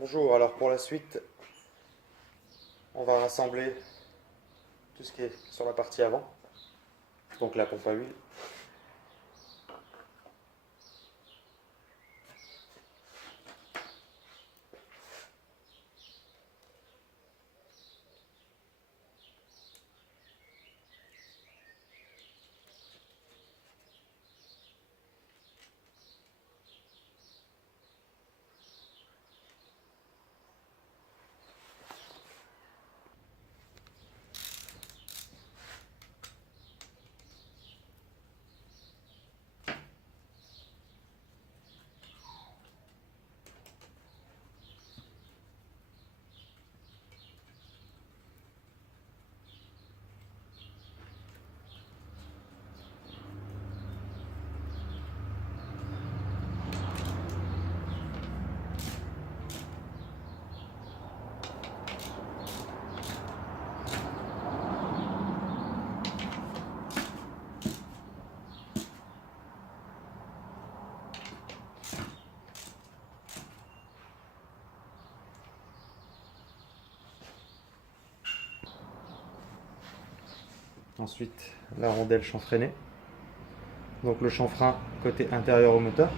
Bonjour, alors pour la suite, on va rassembler tout ce qui est sur la partie avant, donc la pompe à huile. Ensuite, la rondelle chanfreinée. Donc le chanfrein côté intérieur au moteur.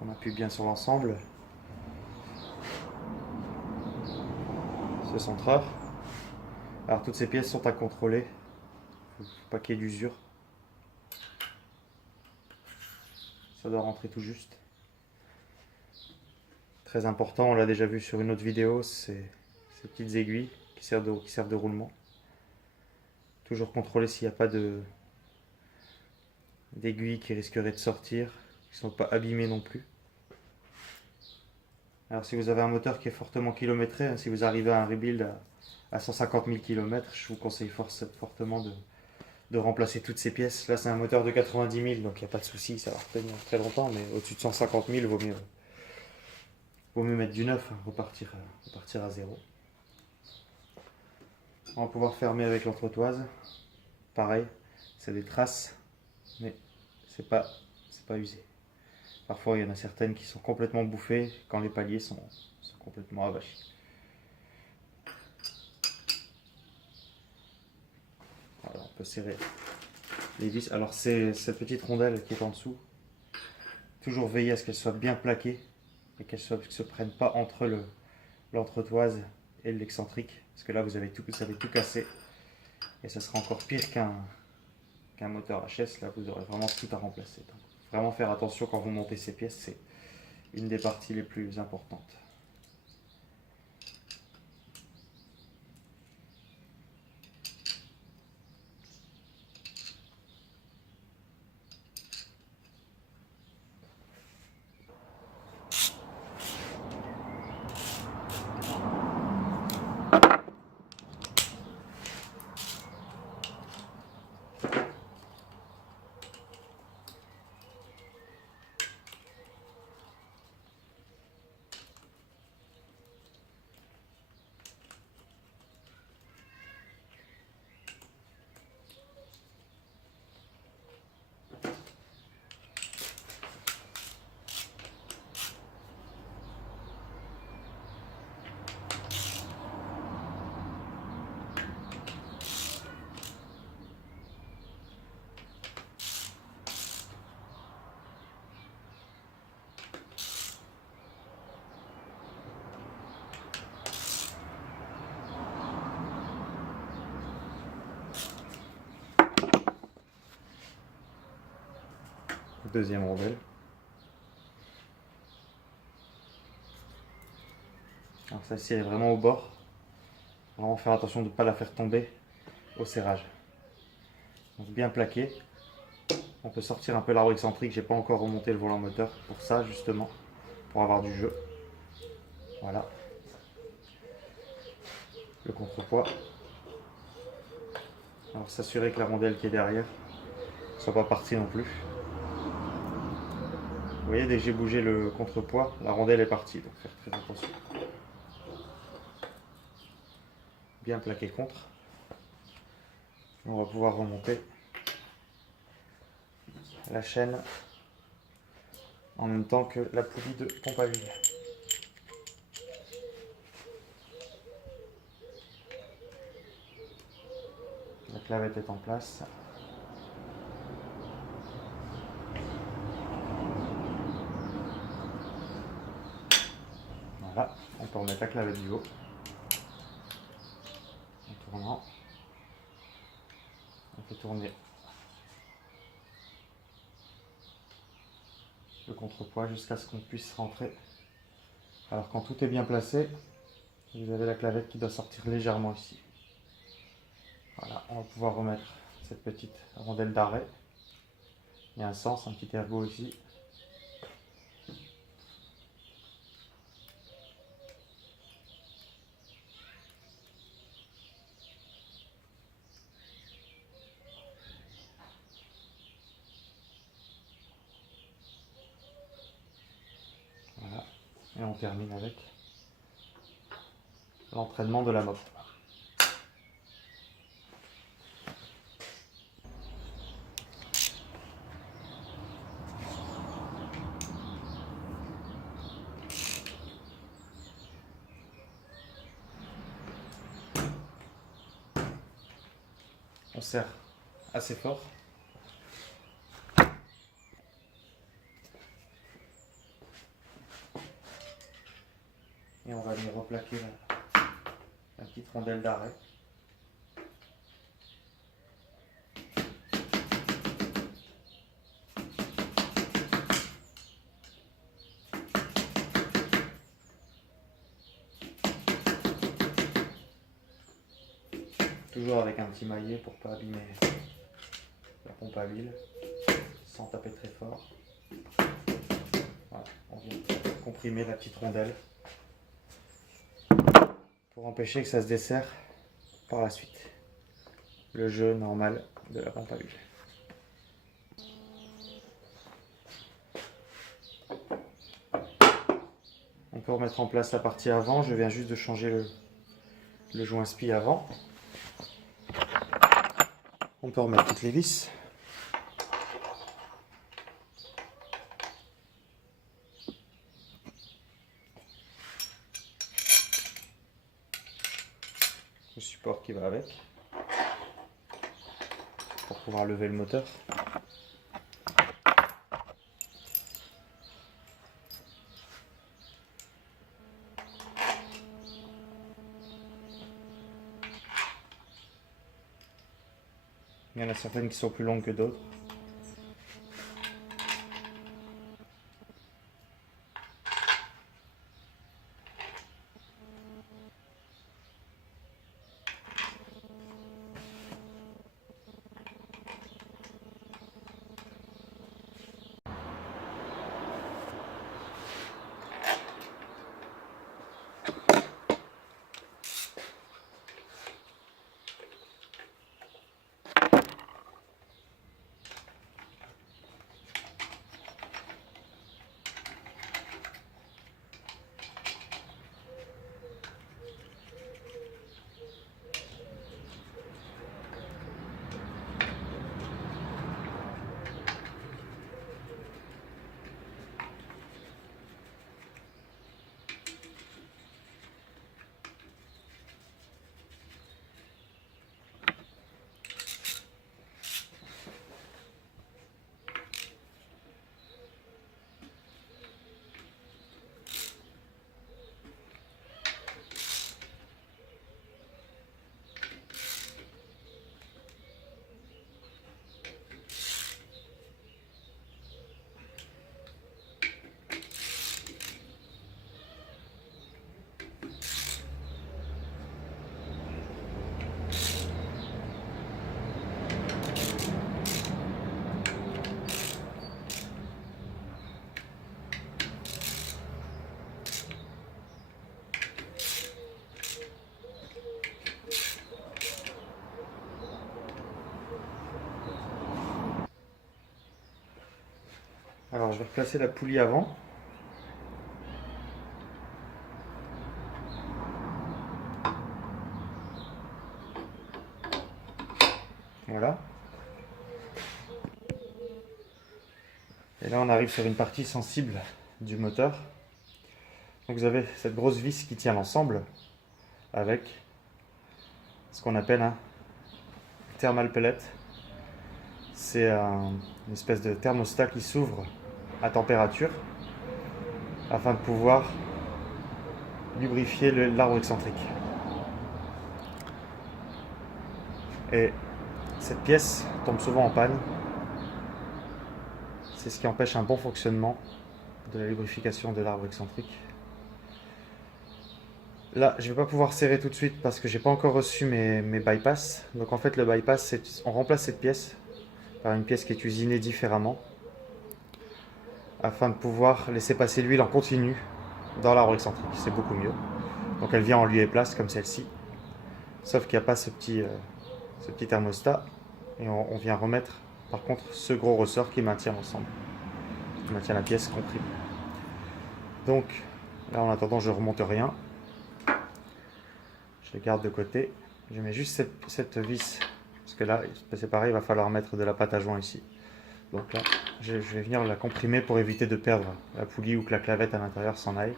On appuie bien sur l'ensemble. Ce centreur. Alors toutes ces pièces sont à contrôler. Il ne faut pas qu'il y ait d'usure. Ça doit rentrer tout juste. Très important, on l'a déjà vu sur une autre vidéo, c'est ces petites aiguilles qui servent de roulement. Toujours contrôler s'il n'y a pas d'aiguilles qui risqueraient de sortir, qui ne sont pas abîmées non plus. Alors si vous avez un moteur qui est fortement kilométré, si vous arrivez à un rebuild à 150 000 km, je vous conseille fortement de remplacer toutes ces pièces. Là c'est un moteur de 90 000, donc il n'y a pas de souci, ça va retenir très longtemps, mais au-dessus de 150 000, vaut mieux mettre du neuf, repartir à zéro. On va pouvoir fermer avec l'entretoise. Pareil, c'est des traces, mais c'est pas usé. Parfois, il y en a certaines qui sont complètement bouffées quand les paliers sont complètement avachis. Voilà, on peut serrer les vis. Alors, c'est cette petite rondelle qui est en dessous. Toujours veiller à ce qu'elle soit bien plaquée et qu'elle ne se prenne pas entre l'entretoise et l'excentrique. Parce que là, vous avez tout cassé. Et ça sera encore pire qu'un moteur HS. Là, vous aurez vraiment tout à remplacer. Donc, vraiment faire attention quand vous montez ces pièces. C'est une des parties les plus importantes. Deuxième rondelle. Alors celle-ci elle est vraiment au bord. Vraiment faire attention de ne pas la faire tomber au serrage. Donc bien plaqué. On peut sortir un peu la roue excentrique. J'ai pas encore remonté le volant moteur pour ça justement, pour avoir du jeu. Voilà. Le contrepoids. Alors s'assurer que la rondelle qui est derrière ne soit pas partie non plus. Vous voyez, dès que j'ai bougé le contrepoids, la rondelle est partie. Donc faire très attention. Bien plaqué contre. On va pouvoir remonter la chaîne en même temps que la poulie de pompe à huile. La clavette est en place. Voilà, on peut remettre la clavette du haut. En tournant, on fait tourner le contrepoids jusqu'à ce qu'on puisse rentrer. Alors quand tout est bien placé, vous avez la clavette qui doit sortir légèrement ici. Voilà, on va pouvoir remettre cette petite rondelle d'arrêt. Il y a un sens, un petit ergot ici. Voilà, et on termine avec l'entraînement de la mop. On serre assez fort. Et on va venir replaquer la petite rondelle d'arrêt. Toujours avec un petit maillet pour ne pas abîmer la pompe à huile, sans taper très fort. Voilà, on vient comprimer la petite rondelle pour empêcher que ça se desserre par la suite. Le jeu normal de la pompe à huile. On peut remettre en place la partie avant. Je viens juste de changer le joint spi avant. On peut remettre toutes les vis. Le support qui va avec pour pouvoir lever le moteur. Il y en a certaines qui sont plus longues que d'autres. Alors je vais replacer la poulie avant. Voilà. Et là, on arrive sur une partie sensible du moteur. Donc vous avez cette grosse vis qui tient l'ensemble avec ce qu'on appelle un thermal pellet. C'est une espèce de thermostat qui s'ouvre à température afin de pouvoir lubrifier l'arbre excentrique. Et cette pièce tombe souvent en panne. C'est ce qui empêche un bon fonctionnement de la lubrification de l'arbre excentrique. Là, je ne vais pas pouvoir serrer tout de suite parce que j'ai pas encore reçu mes bypass. Donc en fait, le bypass, on remplace cette pièce par une pièce qui est usinée différemment afin de pouvoir laisser passer l'huile en continu dans l'arbre excentrique. C'est beaucoup mieux. Donc elle vient en lieu et place comme celle-ci. Sauf qu'il n'y a pas ce petit thermostat. Et on vient remettre par contre ce gros ressort qui maintient l'ensemble. Qui maintient la pièce comprimée. Donc là en attendant je ne remonte rien. Je les garde de côté. Je mets juste cette vis. Parce que là c'est pareil, il va falloir mettre de la pâte à joint ici. Donc là je vais venir la comprimer pour éviter de perdre la poulie ou que la clavette à l'intérieur s'en aille.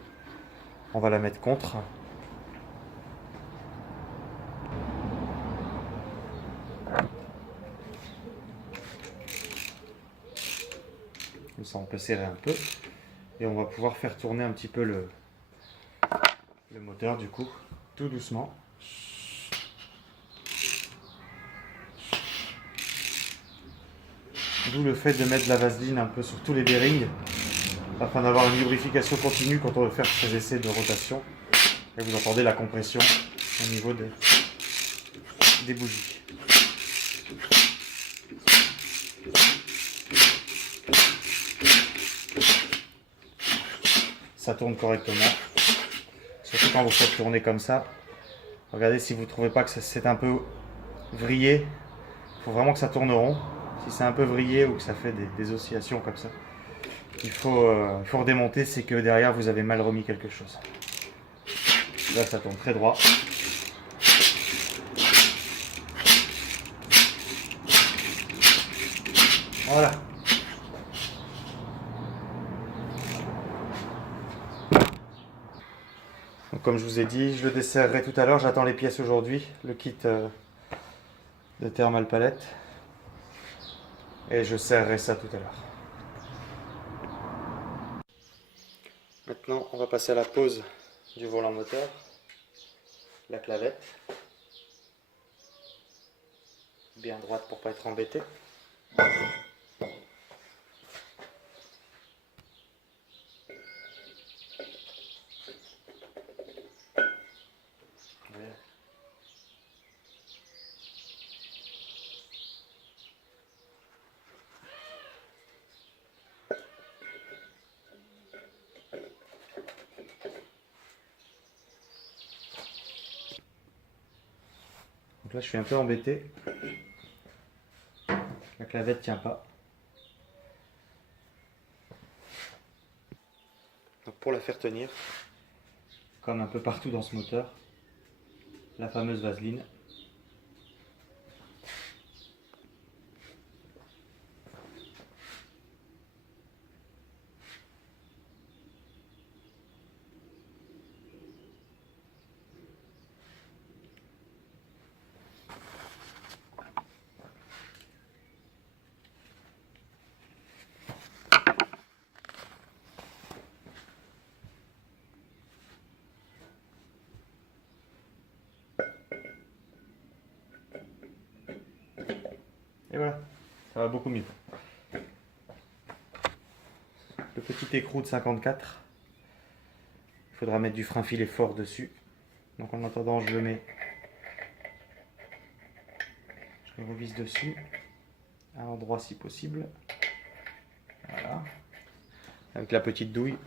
On va la mettre contre. Comme ça on peut serrer un peu. Et on va pouvoir faire tourner un petit peu le moteur du coup, tout doucement. D'où le fait de mettre de la vaseline un peu sur tous les bearings afin d'avoir une lubrification continue quand on veut faire ces essais de rotation. Et vous entendez la compression au niveau des bougies. Ça tourne correctement. Surtout quand vous faites tourner comme ça. Regardez si vous ne trouvez pas que c'est un peu vrillé. Il faut vraiment que ça tourne rond. Si c'est un peu vrillé ou que ça fait des oscillations comme ça, il faut redémonter, c'est que derrière vous avez mal remis quelque chose. Là ça tourne très droit. Voilà. Donc, comme je vous ai dit, je le desserrerai tout à l'heure. J'attends les pièces aujourd'hui, le kit de thermal palette. Et je serrerai ça tout à l'heure. Maintenant, on va passer à la pose du volant moteur, la clavette, bien droite pour ne pas être embêté. Donc là, je suis un peu embêté. La clavette tient pas. Donc pour la faire tenir, comme un peu partout dans ce moteur, la fameuse vaseline. Et voilà, ça va beaucoup mieux. Le petit écrou de 54, il faudra mettre du frein filet fort dessus. Donc en attendant, je le revisse dessus, à l'endroit si possible. Voilà, avec la petite douille.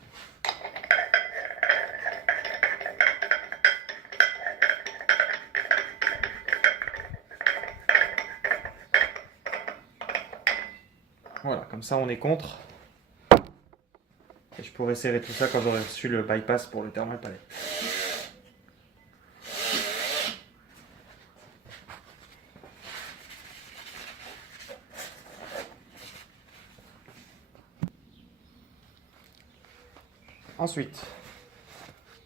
Voilà, comme ça on est contre. Et je pourrai serrer tout ça quand j'aurai reçu le bypass pour le thermal palette. Ensuite,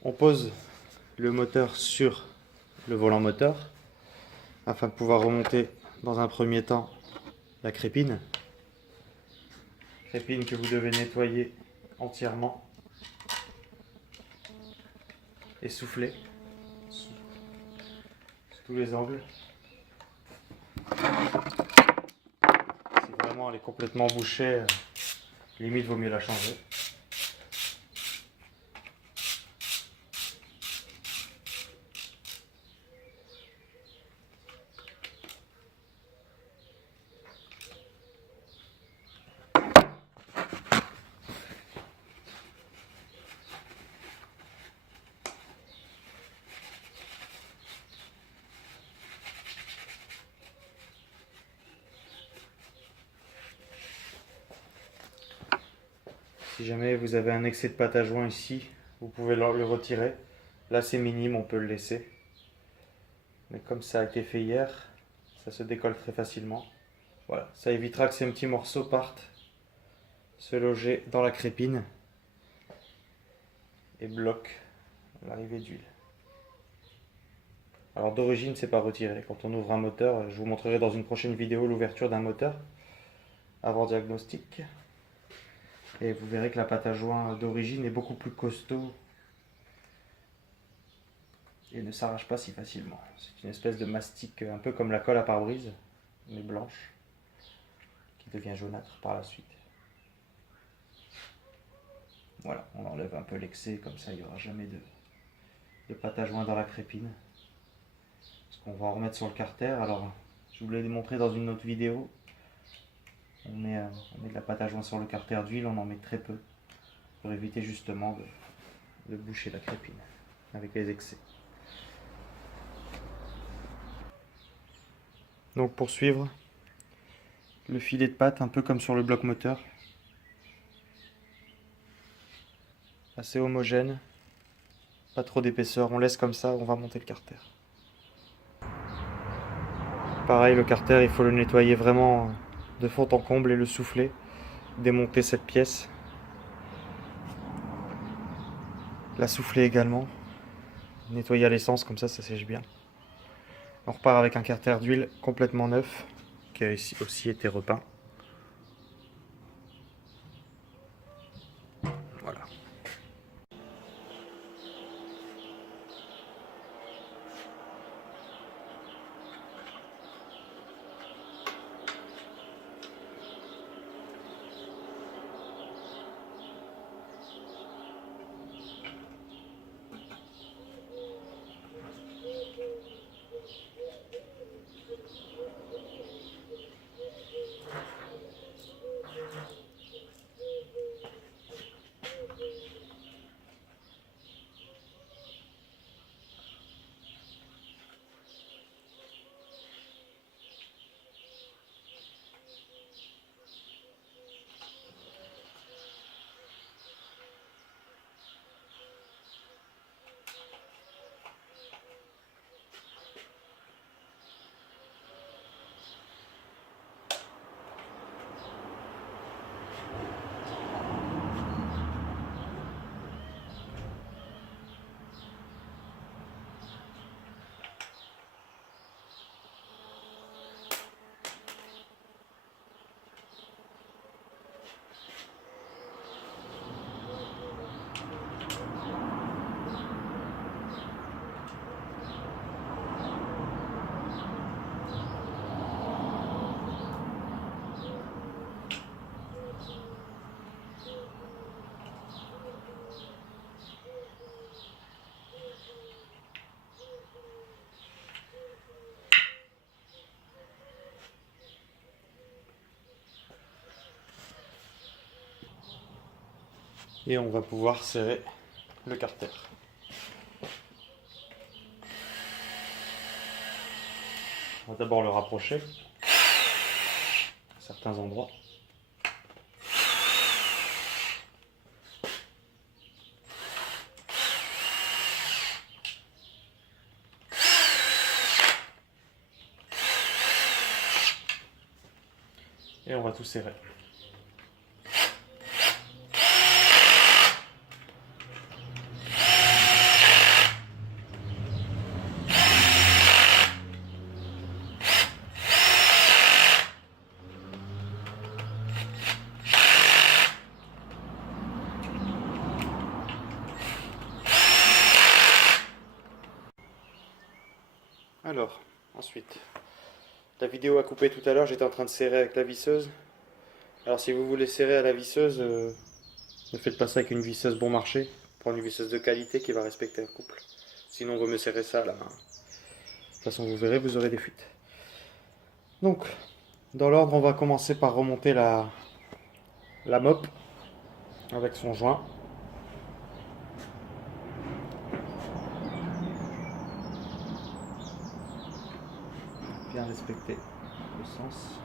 on pose le moteur sur le volant moteur afin de pouvoir remonter dans un premier temps la crépine. Crépine que vous devez nettoyer entièrement et souffler sous tous les angles. Si vraiment elle est complètement bouchée, limite vaut mieux la changer. Si jamais vous avez un excès de pâte à joint ici, vous pouvez le retirer. Là c'est minime, on peut le laisser. Mais comme ça a été fait hier, ça se décolle très facilement. Voilà, ça évitera que ces petits morceaux partent se loger dans la crépine et bloquent l'arrivée d'huile. Alors d'origine c'est pas retiré. Quand on ouvre un moteur, je vous montrerai dans une prochaine vidéo l'ouverture d'un moteur avant diagnostic. Et vous verrez que la pâte à joint d'origine est beaucoup plus costaud et ne s'arrache pas si facilement. C'est une espèce de mastic un peu comme la colle à pare-brise, mais blanche, qui devient jaunâtre par la suite. Voilà, on enlève un peu l'excès, comme ça il n'y aura jamais de pâte à joint dans la crépine. Ce qu'on va en remettre sur le carter, alors je vous l'ai montré dans une autre vidéo. On met de la pâte à joint sur le carter d'huile, on en met très peu, pour éviter justement de boucher la crépine avec les excès. Donc pour suivre, le filet de pâte, un peu comme sur le bloc moteur. Assez homogène, pas trop d'épaisseur, on laisse comme ça, on va monter le carter. Pareil, le carter, il faut le nettoyer vraiment de fond en comble et le souffler, démonter cette pièce. La souffler également, nettoyer à l'essence, comme ça sèche bien. On repart avec un carter d'huile complètement neuf, qui a aussi été repeint. Voilà. Et on va pouvoir serrer le carter. On va d'abord le rapprocher à certains endroits. Et on va tout serrer. Alors, ensuite, la vidéo a coupé tout à l'heure, j'étais en train de serrer avec la visseuse. Alors si vous voulez serrer à la visseuse, ne faites pas ça avec une visseuse bon marché. Prenez une visseuse de qualité qui va respecter un couple. Sinon, vous me serrez ça là. De toute façon, vous verrez, vous aurez des fuites. Donc, dans l'ordre, on va commencer par remonter la mop avec son joint. Bien respecter le sens.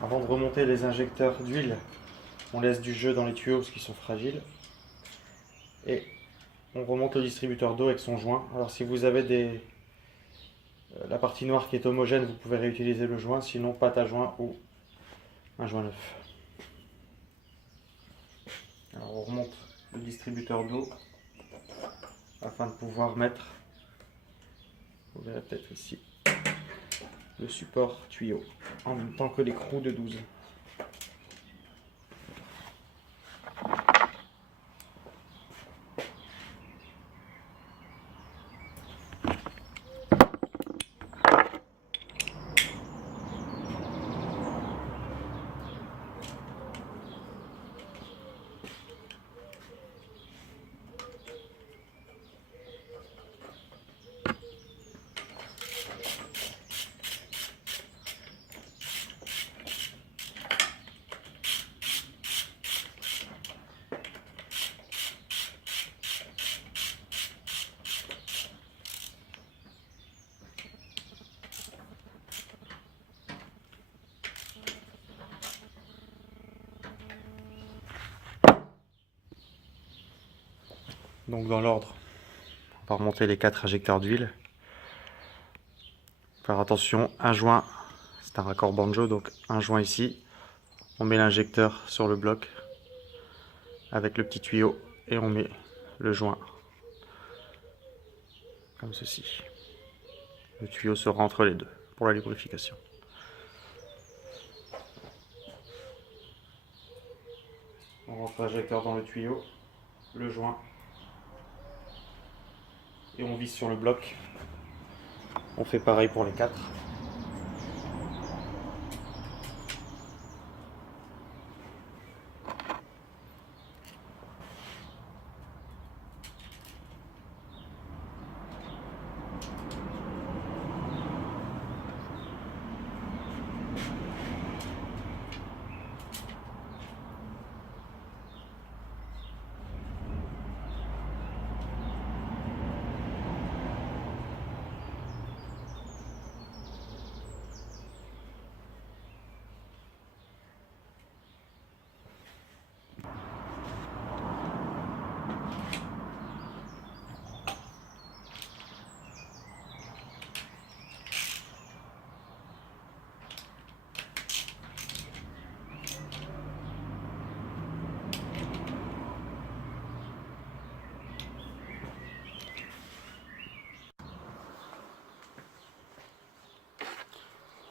Avant de remonter les injecteurs d'huile, on laisse du jeu dans les tuyaux parce qu'ils sont fragiles. Et on remonte le distributeur d'eau avec son joint. Alors si vous avez la partie noire qui est homogène, vous pouvez réutiliser le joint, sinon pâte à joint ou un joint neuf. Alors on remonte le distributeur d'eau afin de pouvoir mettre, vous verrez peut-être ici, le support tuyau en même temps que l'écrou de 12. Donc dans l'ordre, on va remonter les 4 injecteurs d'huile. Faire attention, un joint, c'est un raccord banjo, donc un joint ici. On met l'injecteur sur le bloc avec le petit tuyau et on met le joint comme ceci. Le tuyau sera entre les deux pour la lubrification. On rentre l'injecteur dans le tuyau, le joint, et on visse sur le bloc. On fait pareil pour les 4.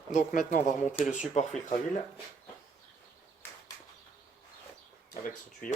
Donc maintenant on va remonter le support filtre à huile avec son tuyau.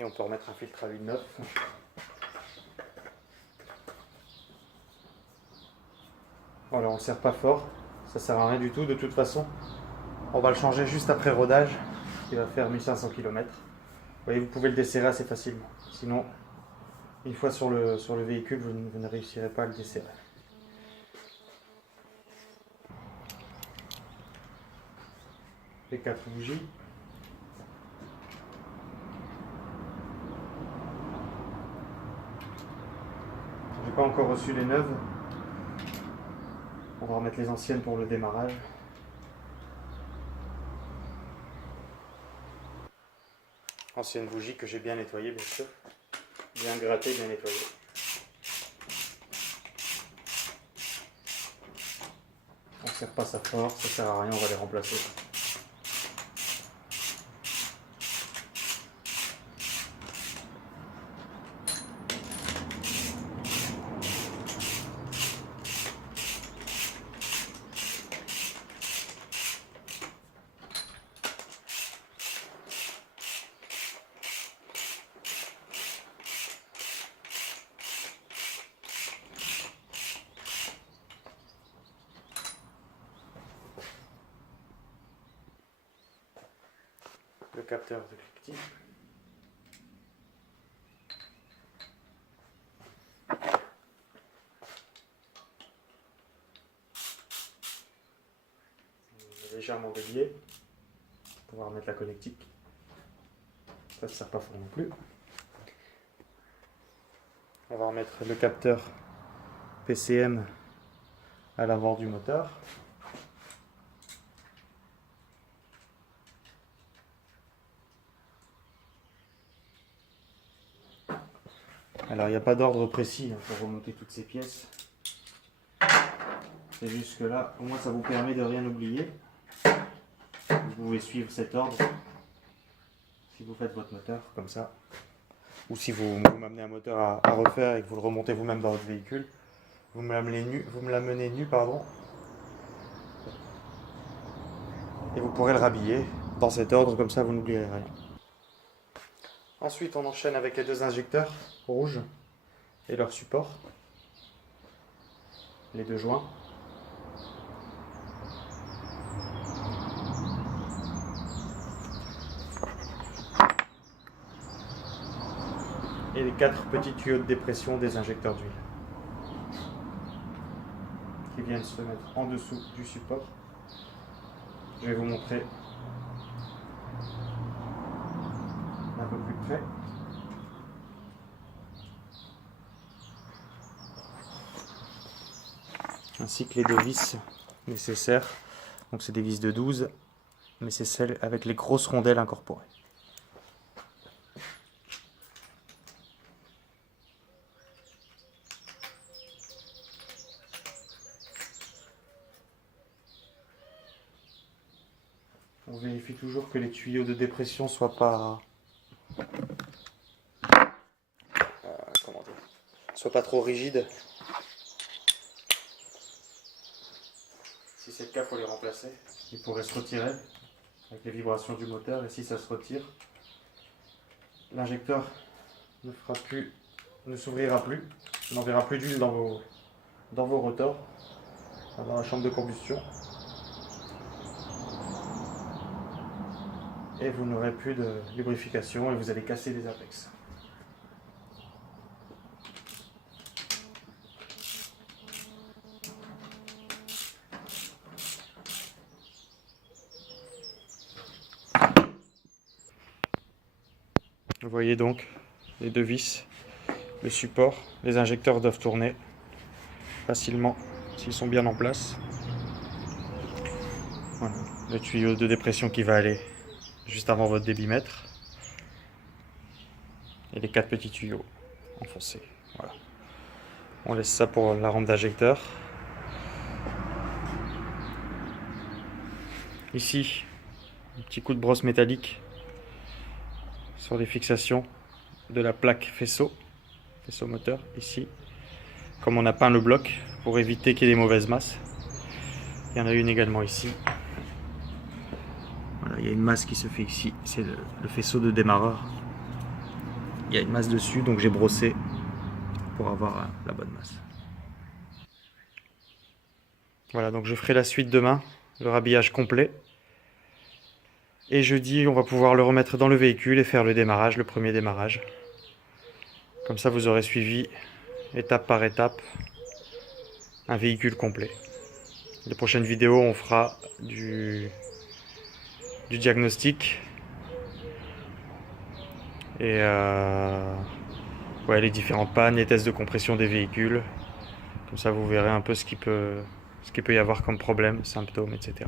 Et on peut remettre un filtre à huile neuf. Voilà, on ne serre pas fort, ça sert à rien du tout. De toute façon, on va le changer juste après rodage, qui va faire 1500 km. Vous voyez, vous pouvez le desserrer assez facilement. Sinon, une fois sur le véhicule, vous ne réussirez pas à le desserrer. Les 4 bougies. J'ai pas encore reçu les neuves. On va remettre les anciennes pour le démarrage. Ancienne bougie que j'ai bien nettoyée, bien sûr. Bien grattée, bien nettoyée. On ne serre pas ça fort, ça sert à rien, on va les remplacer. Le capteur de cliquetis. Légèrement délié pour pouvoir mettre la connectique. Ça ne sert pas fort non plus. On va remettre le capteur PCM à l'avant du moteur. Alors il n'y a pas d'ordre précis pour remonter toutes ces pièces. C'est juste que là, au moins ça vous permet de rien oublier. Vous pouvez suivre cet ordre si vous faites votre moteur comme ça. Ou si vous m'amenez un moteur à refaire et que vous le remontez vous-même dans votre véhicule, vous me l'amenez nu, pardon. Et vous pourrez le rhabiller dans cet ordre, comme ça vous n'oublierez rien. Ensuite on enchaîne avec les deux injecteurs rouges et leur support. Les deux joints. Et les 4 petits tuyaux de dépression des injecteurs d'huile qui viennent se mettre en dessous du support. Je vais vous montrer un peu plus près. Ainsi que les deux vis nécessaires. Donc c'est des vis de 12, mais c'est celles avec les grosses rondelles incorporées. On vérifie toujours que les tuyaux de dépression soient pas trop rigides. Si c'est le cas, il faut les remplacer. Ils pourraient se retirer avec les vibrations du moteur, et si ça se retire, l'injecteur ne s'ouvrira plus, n'enverra plus d'huile dans vos rotors, dans la chambre de combustion. Et vous n'aurez plus de lubrification et vous allez casser les apex. Vous voyez donc les deux vis, le support, les injecteurs doivent tourner facilement s'ils sont bien en place. Voilà, le tuyau de dépression qui va aller juste avant votre débitmètre et les 4 petits tuyaux enfoncés. Voilà. On laisse ça pour la rampe d'injecteur. Ici, un petit coup de brosse métallique sur les fixations de la plaque faisceau moteur. Ici, comme on a peint le bloc pour éviter qu'il y ait des mauvaises masses. Il y en a une également ici. Voilà, il y a une masse qui se fait ici, c'est le faisceau de démarreur. il y a une masse dessus, donc j'ai brossé pour avoir la bonne masse. Voilà, donc je ferai la suite demain, le rhabillage complet. Et jeudi, on va pouvoir le remettre dans le véhicule et faire le démarrage, le premier démarrage. Comme ça, vous aurez suivi, étape par étape, un véhicule complet. Les prochaines vidéos, on fera du diagnostic. Et ouais, les différentes pannes, les tests de compression des véhicules. Comme ça, vous verrez un peu ce qu'il peut y avoir comme problème, symptômes, etc.